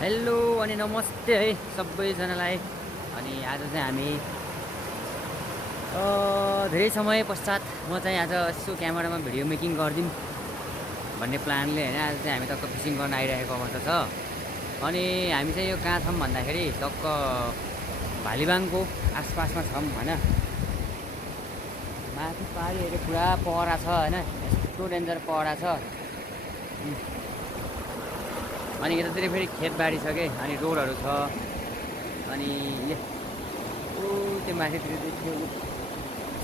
Hello अनि नमस्ते है सबैजनालाई। अनि आज चाहिँ हामी धेरै समय पश्चात म चाहिँ आज यसो क्यामेरामा भिडियो मेकिङ गरिदिउँ भन्ने प्लानले होइन आज चाहिँ हामी टक्क फिसिङ गर्न आइरहेको अवस्था छ। अनि हामी चाहिँ यो कहाँ छौँ भन्दाखेरि टक्क भालीबाङको आसपासमा छौँ होइन। माथि पारि हेऱ्यो पुरा पहरा छ होइन, यस्तो डेन्जर पहरा छ। अनि यतातिर फेरि खेतबारी छ के, अनि रोडहरू छ। अनि त्यो माथितिर देखियो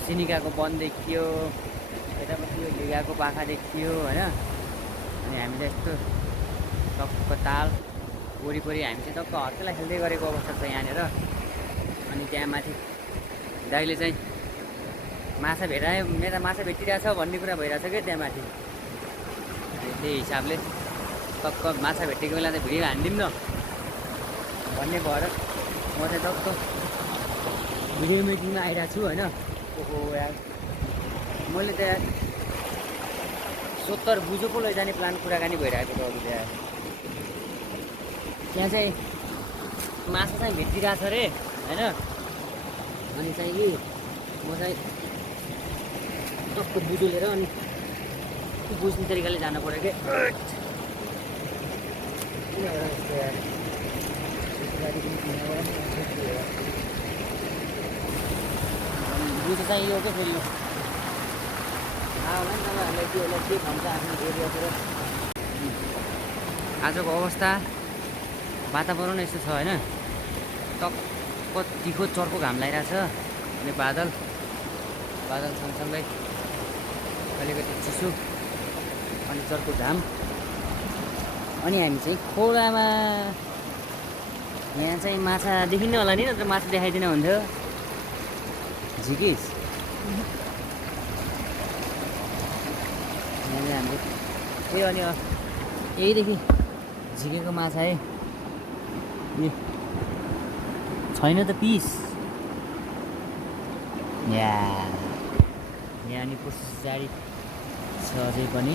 सिनिकाको वन देखियो, यतापट्टि यो ढिगाको पाखा देखियो होइन। अनि हामीले यस्तो टक्क ताल वरिपरि हामी चाहिँ टक्क हत्केला खेल्दै गरेको अवस्था छ यहाँनिर। अनि त्यहाँ माथि दाइले चाहिँ माछा माछा भेटिरहेछ भन्ने कुरा भइरहेछ क्या त्यहाँ माथि। त्यही हिसाबले टक्क माछा भेटेको बेला चाहिँ भिडियो हानिदिउँ न भन्ने भएर म चाहिँ टक्क भिडियो मेकिङमा आइरहेको छु होइन। ओहो यार, मैले त यार 70 बुझो पो लैजाने प्लान कुराकानी भइरहेको छ अघि यार। त्यहाँ चाहिँ माछा चाहिँ भेटिरहेछ अरे होइन। अनि चाहिँ कि म चाहिँ टक्क बुझो लिएर अनि बुझ्ने तरिकाले जानु पऱ्यो कि बुझो चाहिँ यो क्या फेरि होला नि तपाईँहरूलाई त्योलाई के भन्छ आफ्नो एरियातिर। आजको अवस्था वातावरण यस्तो छ होइन, टक्क तिखो चर्को घाम लागिरहेछ। अनि बादल सँगसँगै अलिकति चिसो अनि चर्को घाम। अनि हामी चाहिँ खोलामा, यहाँ चाहिँ माछा देखिन्न होला नि, नत्र माछा देखाइदिन हुन्थ्यो। झिकिस यहाँ चाहिँ हाम्रो ए अनि यहीदेखि झिकेको माछा है यो छैन त पिस यहाँ अनि कोसिस जारी छ अझै पनि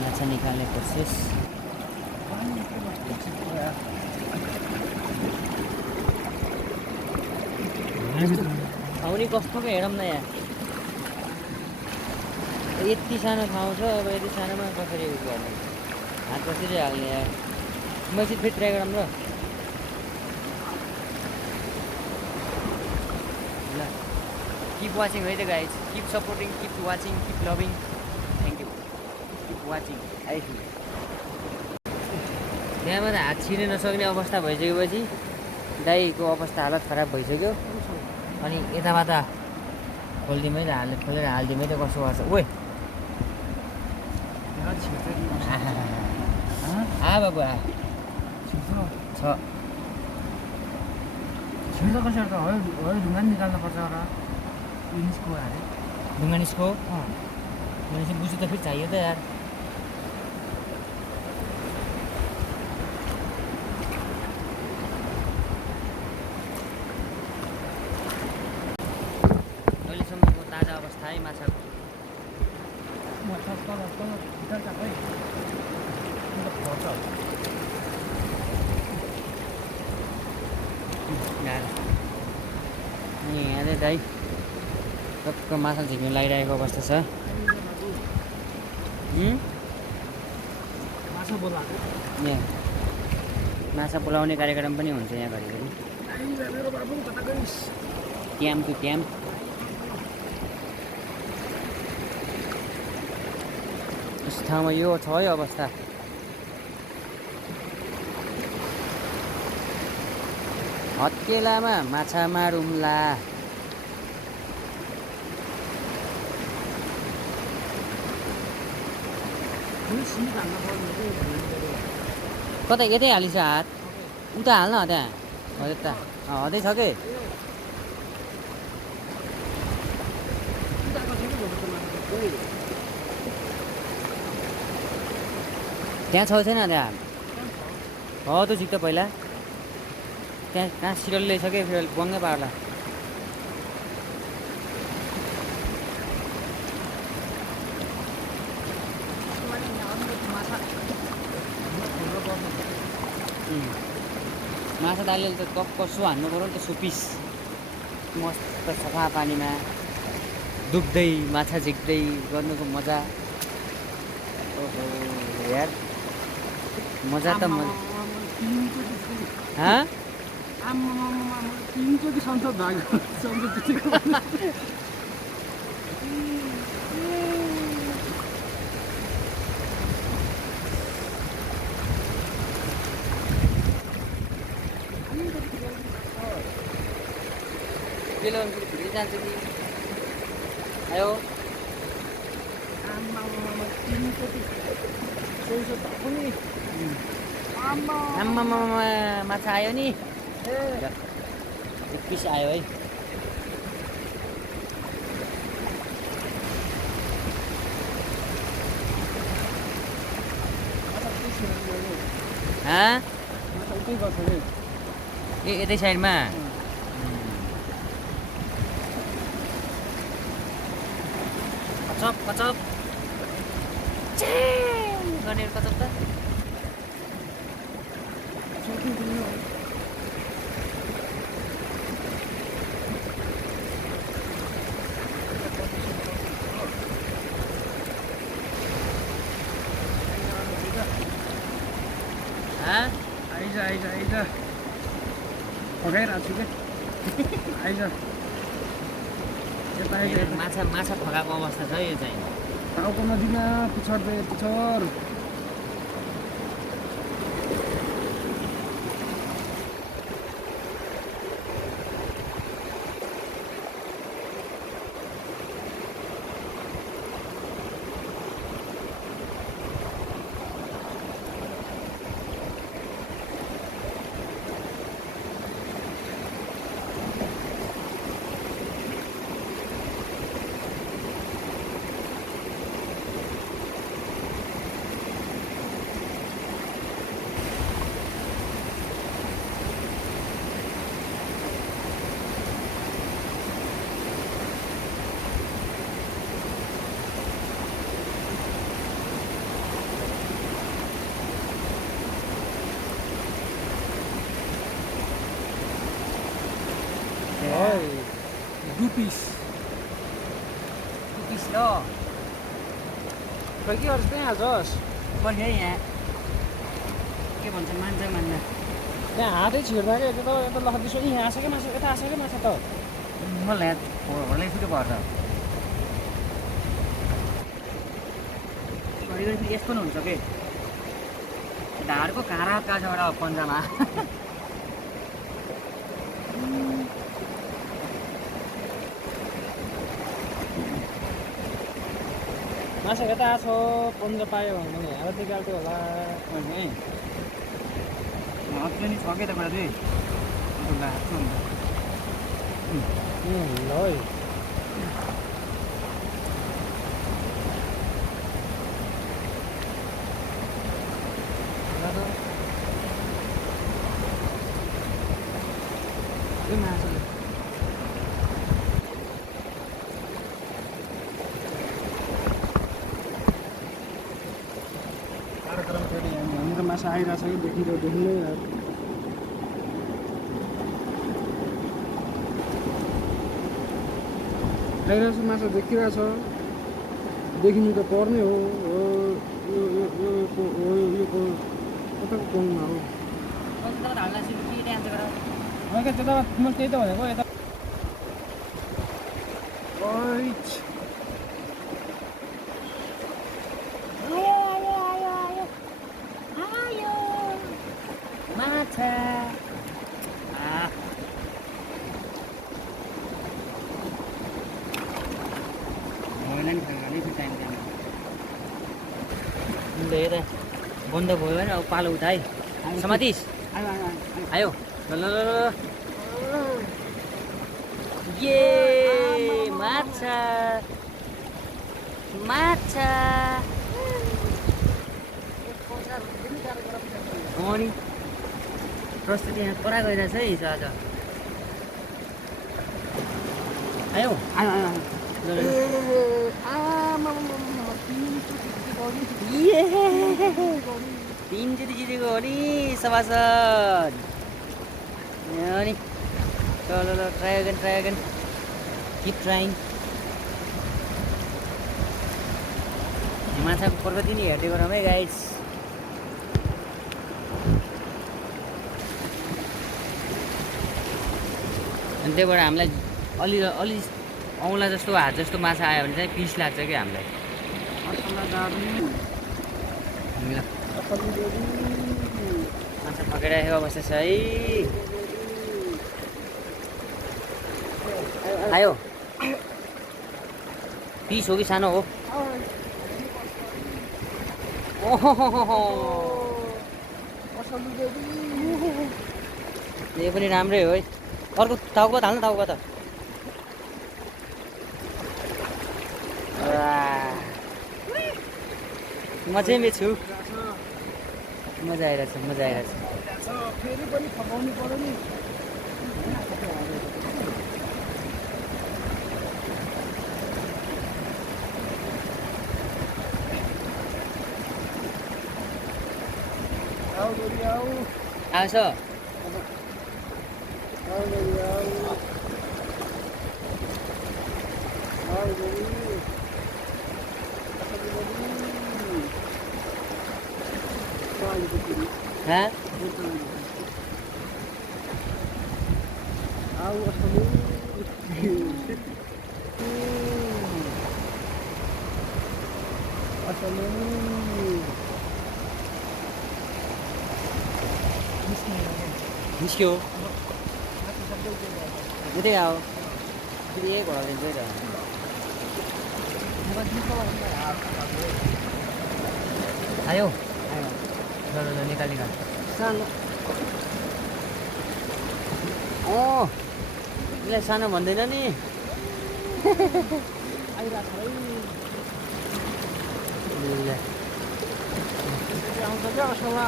माछा निकाल्ने कोसिस। आउने कस्तोको हेरौँ न यहाँ, यति सानो ठाउँ छ। अब यति सानोमा कसरी उयो गर्ने, हात कसरी हाल्ने यार। म चाहिँ फेरि ट्राई गरौँ ल। Keep watching है त guys, keep supporting, keep watching, keep loving, thank you, keep watching। त्यहाँबाट हात छिर्न नसक्ने अवस्था भइसकेपछि दाइको अवस्था हालत खराब भइसक्यो। अनि यताबाट खोलेर हालिदिमै त कसो गर्छ ओइ बाबु छ छिर्छ कसरी त हो ढुङ्गा निकाल्नु पर्छ र निस्को अरे ढुङ्गा निस्को भनेपछि बुझ्नु त फेरि चाहियो त यार। अहिलेसम्मको ताजा अवस्था है माछाको। यहाँ चाहिँ दाइ टक्क माछा झिक्न लागिरहेको अवस्था छ। माछा बोलाउने कार्यक्रम पनि हुन्छ यहाँ घरिघरि, ट्याम टु ट्याम। यस ठाउँमा यो छ है अवस्था। हत्केलामा माछा मारौँला। कता यतै हालिन्छ हात, उता हाल्न त्यहाँ हजुर त हँदै छ कि। त्यहाँ छ छैन त्यहाँ हो त झिक्छ पहिला त्यहाँ कहाँ सिरल ल्याइसक्यो फेरि बङ्गै पार्ला। माछा दाइले त टक्क सु हान्नु पऱ्यो नि त सुपिस मस्त सफा पानीमा डुब्दै माछा झिक्दै गर्नुको मजा ओहो यार मजा त मजा तिनचोटि संसद भएको संसद जितेको बेला भित्र जान्छ कि आयो आम्मामा माछा आयो नि एक पिस आयो है ए यतै साइडमा कचप कचप गर्ने कचप त आइज फगाइरहेको छु क्या आइज माछा माछा फगाएको अवस्था छ यो चाहिँ टाउको नदीमा पिछड पिछड Guppies ल खै के गर्छ त्यहाँ हाल्छस् बढी है यहाँ के भन्छ मान्छ मान्दा त्यहाँ हातै छिर्दा क्या यता यता लखदिसो यहाँ आएको क्या माछा यता आएको क्या माछा त मलाई होला सुरु पर्छ घरिघरि फेरि यस्तो पनि हुन्छ कि ढाडको काँडा छ एउटा पन्जामा माछा यता आएको छ पन्जा पायो भने हात निकाल्थ्यो होला है हात पनि छ क्या त कुरा चाहिँ ल है कार्यक्रम फेरि हाम्रो माछा आइरहेछ कि देखिँदै आइरहेछ माछा देखिरहेछ देखिनु त पर्ने हो यो कताको कङमा हो क्या त्यता मैले त्यही त भनेको यता माछा बन्द भयो भने अब पालो उठाए समातिस आयो ल ल ल ये माछा माछा अनि प्रस्तुति यहाँ कडा गइरहेछ है हिजो आज आयो आयो आयो तीनचोटि जितेको हो नि सभासद अनि ल ट्राई अगेन किप ट्राइङ माछाको प्रगति नै हेर्दै गरौँ है गाइस अनि त्यहीबाट हामीलाई अलि औँला जस्तो हात जस्तो माछा आयो भने चाहिँ पिस लाग्छ क्या हामीलाई ल माछा पक्रिराखेको अवस्था छ है आयो पिस हो कि सानो हो यो पनि राम्रै हो है अर्को टाउको हाल्नु टाउको त म चाहिँ बेच्छु मजा आइरहेछ फेरि पनि फकाउनु पर्यो नि आउँछ निस्क्यो यतै आऊ फेरि यही घोडा दिन्छ आयो ल निकाल सानो यसलाई सानो भन्दैन नि आउँछ क्या असला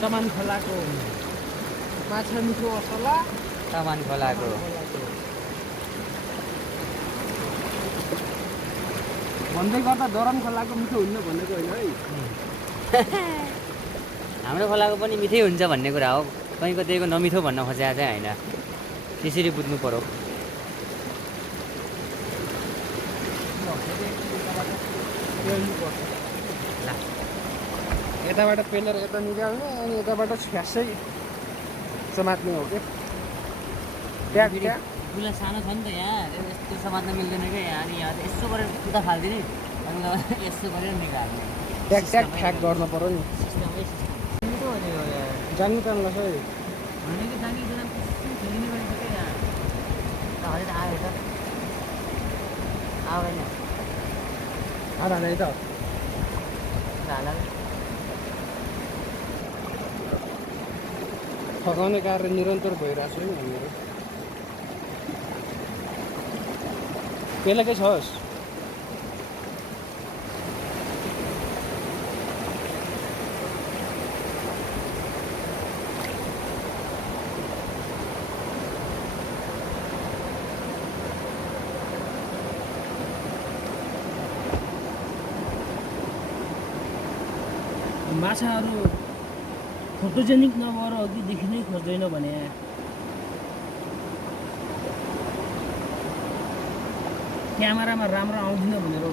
कमान खोलाको माछा मिठो असला कमान खोलाको भन्दै गर्दा दरम खोलाको मिठो हुन्न भनेको होइन है हाम्रो खोलाको पनि मिठै हुन्छ भन्ने कुरा हो कहीँको त्यहीको नमिठो भन्न खोजेको चाहिँ होइन त्यसरी बुझ्नु पर्यो यताबाट पेलेर यता निकाल्ने अनि यताबाट छ्यासै समात्ने हो क्या बुला सानो छ नि त यहाँ यस्तो समात्न मिल्दैन क्या यहाँ अनि यहाँ यसो गरेर पुता फालिदिने अनि यसो गरेर निकाल्ने ट्याक ट्याक ठ्याक गर्नु पर्यो नि सिस्टमै मिठो भनेको यहाँ जानु टान्ला है भनेको जाने बेला खेलिने गरेको क्या यहाँ हजुर आयो त आएन हाल हाल त हाल फकाउने कार्य निरन्तर भइरहेको छ नि हामीहरू पेलेकै छस् माछाहरू फोटोजेनिक नभएर अघि देखिनै खोज्दैन भने क्यामेरामा राम्रो आउँदैन भनेर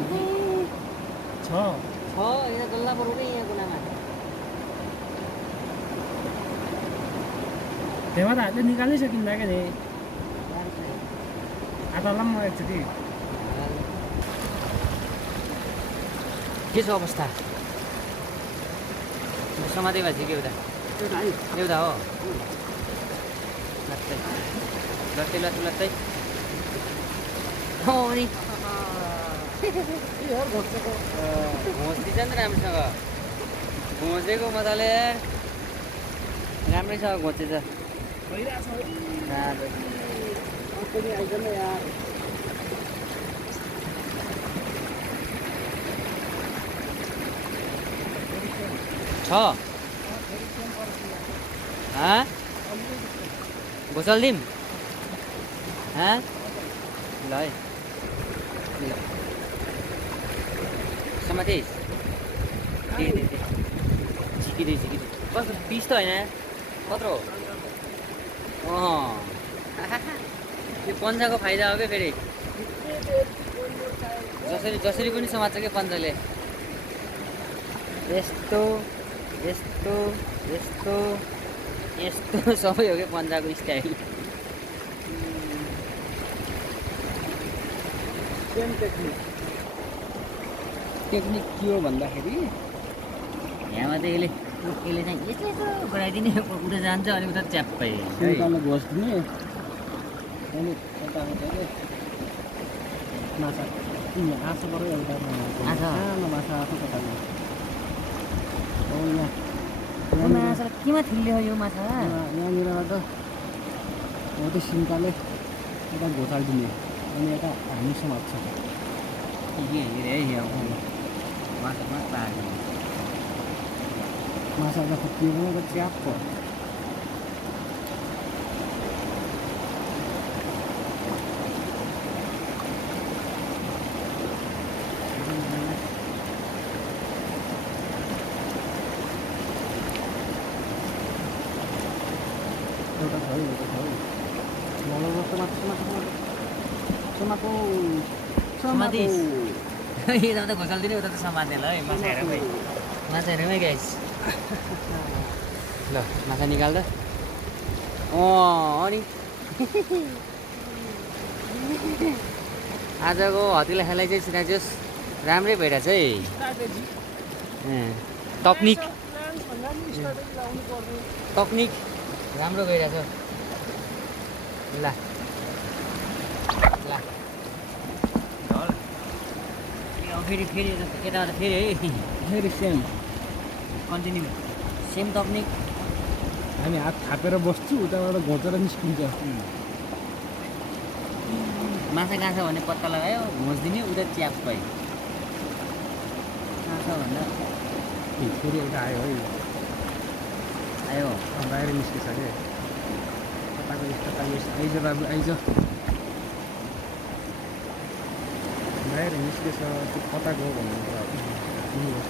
छ यहाँ गल्ला पऱ्यो नि यहाँ कुनामा त्यहाँबाट हातले निकाल्नै सकिँदा क्या नि हातलाई म एकचोटि के छ अवस्था समाधि भएछ कि एउटा हो लट्टै लट्टै नि घोच्दिन्छ नि राम्रोसँग घोचेको मजाले राम्रैसँग घोचेछ छ घोचल्दिम ल है समातेस झिकिँदै कस्तो पिस त होइन कत्रो हो यो पन्जाको फाइदा हो क्या फेरि जसरी पनि समात्छ क्या पन्जाले यस्तो यस्तो यस्तो यस्तो सबै हो क्या पन्जाको स्टाइल सेम टेक्निक के हो भन्दाखेरि यहाँमा चाहिँ यसले चाहिँ यस्तो यस्तो गराइदिने उता जान्छ अनि उता च्याप्पै सिन्काले घोष दिने अनि यताबाट चाहिँ माछा आँसाबाट एउटा आँसा। सानो माछा आएको कतामा हो यहाँ माछा केमा थिल्ने हो यो माछा यहाँनिरबाट हो त्यो सिन्काले यता घोचालिदिने अनि यता हामी समात्छ माछा त खुट्टिएको च्याप्प एउटा छ समाको समाती यता त घोचालिदिने उता त समात्ने ल है माछा हेरौँ माछा हेरौँ है गाइस ल माछा निकाल्दा अनि आजको हतिला खेलाइ चाहिँ सिनाजोस् राम्रै भइरहेछ है तकनिक तकनिक राम्रो गइरहेछ ल ल फेरि फेरि यताबाट फेरि है फेरि सेम कन्टिन्यू सेम तकनिक हामी हात थापेर बस्छु उताबाट घोचेर निस्किन्छ माछा कहाँ छ भन्ने पत्ता लगायो घोच दिने उता च्याप पाइ कहाँ छ भन्दा फेरि एउटा आयो है आयो बाहिर निस्केछ क्या कताको यस्तो आइज बाबु आइज बाहिर निस्केछ त्यो कता गयो भन्ने कुरा सुन्नुपर्छ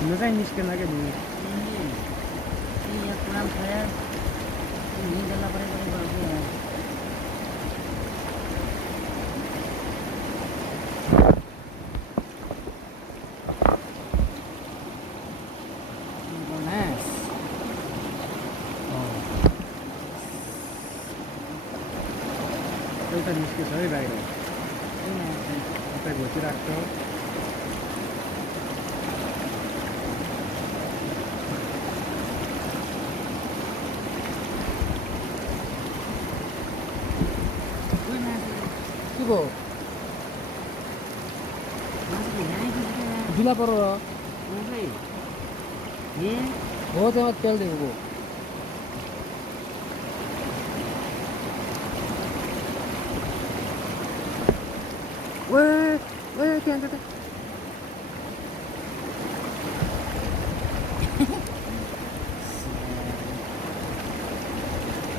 हुन चाहिँ निस्केन क्या नि यहाँ पुरा छ यार निकाल्न परेको एउटा निस्केछ है बाहिर उता घोचिरहेको छ के भयो ढिला पऱ्यो हो त्यहाँ तेल दिएको त्यहाँ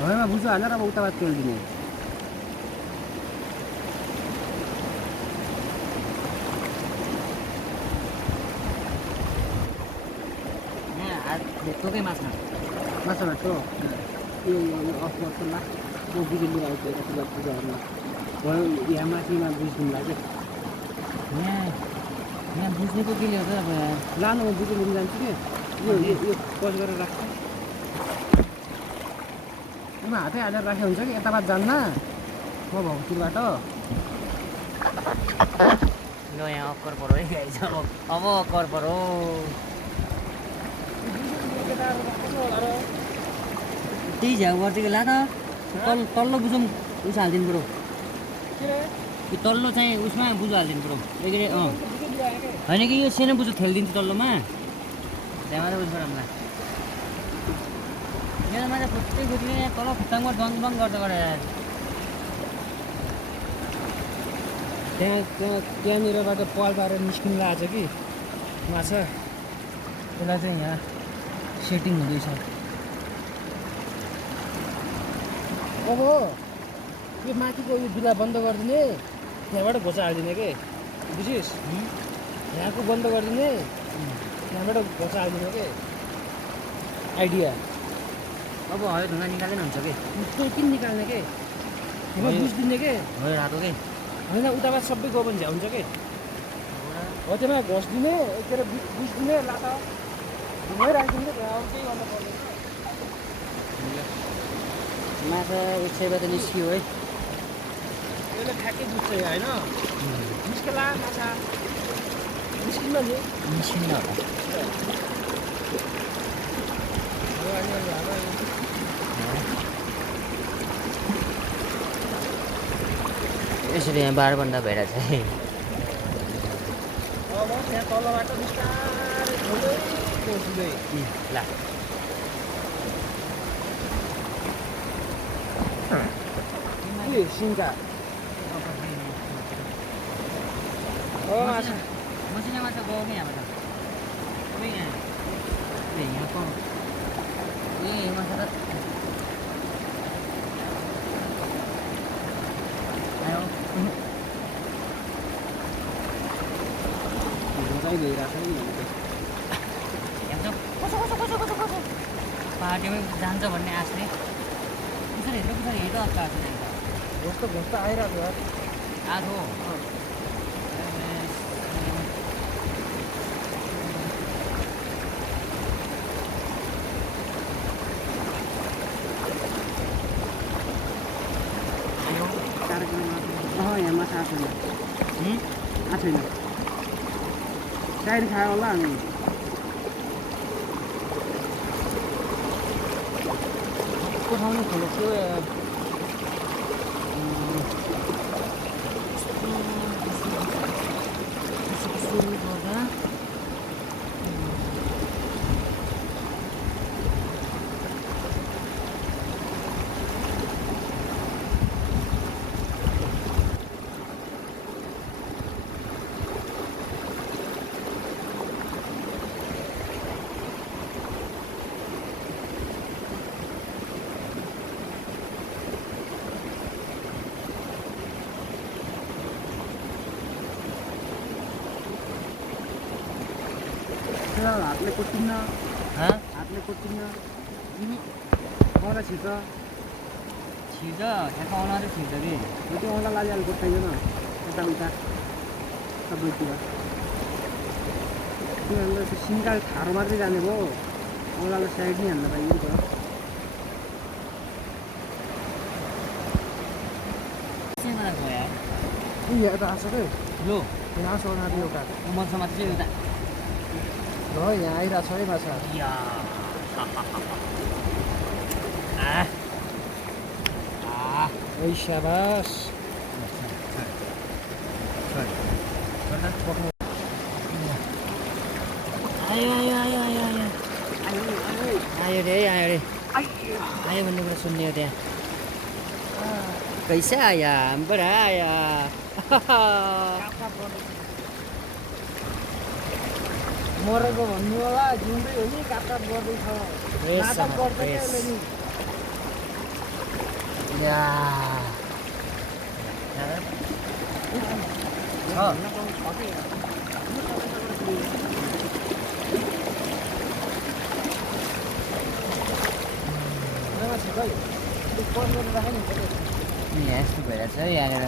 भएमा बुझ्यो हालेर अब उताबाट तेल दिने टोकै माछा माछा माछो यो अफ गर्छु ला म बिजुली आएको यता पूजाहरूमा भयो यहाँ माथिमा बुझिदिनु लाग्यो यहाँ बुझ्नेको के ल्याउँछ अब लानु म बुझेर लिनु जान्छु कि यो पज गरेर राख्छ यसमा हातै हालेर राखेको हुन्छ कि यताबाट जान्न म भक्तुरबाट ल यहाँ अक्कर पऱ्यो है गाइस अब अक्कर पऱ्यो त्यही झ्याउ गर्छ कि ला त तल्लो बुझौँ उस हालिदिनु पऱ्यो यो तल्लो चाहिँ उसमा बुझो हालिदिनु पऱ्यो के अरे होइन कि यो सानो बुझो थेलिदिन्छु तल्लोमा त्यहाँबाट बुझ्नु राम्रो यहाँ माछा फुट्टै फुट्ने यहाँ तल खुट्टामा डङडङ गर्दा गरेर त्यहाँनिरबाट पल पारेर निस्किनु लागेको छ कि माछा यसलाई चाहिँ यहाँ सेटिङ हुँदैछ। अब यो माथिको यो दुला बन्द गरिदिने, त्यहाँबाट घोचा हालिदिने के, बुझिस्? यहाँको बन्द गरिदिने, त्यहाँबाट घोचा हालिदिने के आइडिया। अब हयो ढुङ्गा निकाल्दैन हुन्छ कि त्यो किन निकाल्ने के, तिम्रो बुझिदिने के हयो रातो के होइन, उताबाट सबै गोबन झ्या हुन्छ के हो, त्यसमा घोस दिने, के अरे बुझिदिने, लाटा ढुङ्गै राखिदिने, अरू केही गर्नु पर्दैन। माछा एक सयबाट निस्कियो है। यसले ठ्याक्कै बुझ्छ यहाँ होइन, निस्कला माछा निस्किन्न नि, निस्किन्न होला। यसरी यहाँ 12 बन्दा भइरहेछ है। अब त्यहाँ तलबाट बिस्तारै खोल्दै खोल्दै ल के सिङ्का माछा मसिनो माछा गयो कि यहाँबाट यहाँको ए माछा त आयो पाहाडीमै जान्छ भन्ने आशले पछाडि हेर्नु, पछाडि हेर्नु अक्का घोस्ट त आइरहेको यार। आएको यहाँ माछा आएको छैन, आएको छैन, टाइम खायो होला हामी। ठाउँमा खोलेको गर्दा हातले कोटिन्न, हाँ हातले कोटिन्न, मलाई छिर्छ, छिर्छ ठ्याक्क आउन चाहिँ छिर्छ कि त्यो औँला लालिहाल्नु कोट्टाइदैन यताउता सबैतिर। किनभने त्यो सिङ्गाल ठाडो मात्रै जाने भयो, औँलालाई साइड नै हाल्न पाइयो नि त। यहाँ त आएको छ कि लो यहाँ आएको छ एउटा मसँग चाहिँ एउटा ल यहाँ आइरहेको छ है माछा। ओइ शाबास, आयो आयो आयो आयो आयो आयो रे आयो रे आयो भन्ने कुरा सुन्ने हो त्यहाँ। कैसे आया बडा आया मरेको भन्नु होला, जिउँदै हो नि, काटकाट गर्दैछ, नाटक गर्छ क्या यसले नि। यस्तो भइरहेछ है यहाँनिर।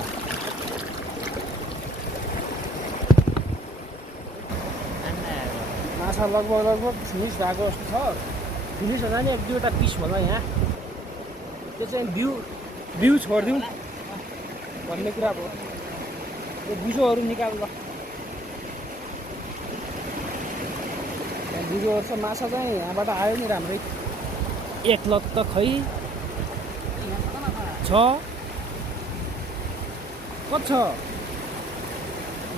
माछा लगभग फिनिस भएको जस्तो छ। फिनिस हुँदा नि 1-2वटा पिस होला यहाँ, त्यो चाहिँ बिउ छोडिदिउँ भन्ने कुरा भयो। यो बिजोहरू निकाल ल, बिजोहरू छ। माछा चाहिँ यहाँबाट आयो नि राम्रै, एक लत त खै छ, कति छ,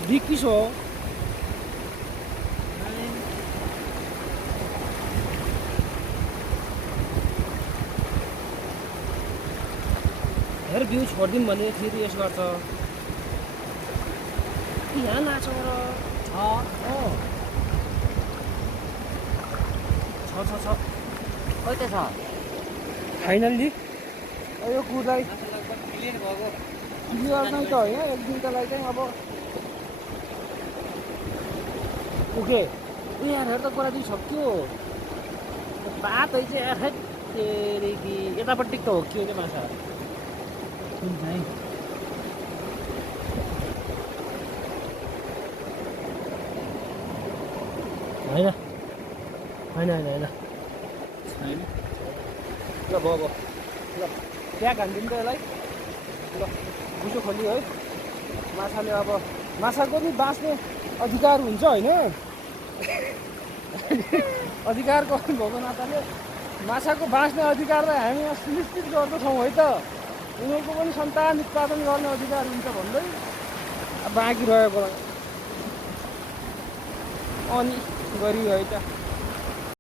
2 पिस हो। हेर बिउ छोडिदिउँ भने फेरि यस गर्छ। यहाँ नाचो र छ छ कति छ फाइनल्ली यो कुरलाई लगभग क्लियर भएको क्लियर नै त होइन एक दिनको लागि चाहिँ अब ओके ए यार हेर त कुरा चाहिँ सक्यो बात है चाहिँ यार तेरे कि यतापट्टि त हो कि होइन माछा है होइन होइन होइन होइन छैन ल भयो ल ट्याग हानिदिनु त यसलाई ल बुझो खोल्यो है माछाले अब माछाको नि बाँच्ने अधिकार हुन्छ होइन अधिकार गर्नुभएको नाताले माछाको बाँच्ने अधिकारलाई हामी यहाँ सुनिश्चित गर्दछौँ है त उनीहरूको पनि सन्तान उत्पादन गर्ने अधिकार हुन्छ भन्दै अब बाँकी रहेको अनि गरियो है त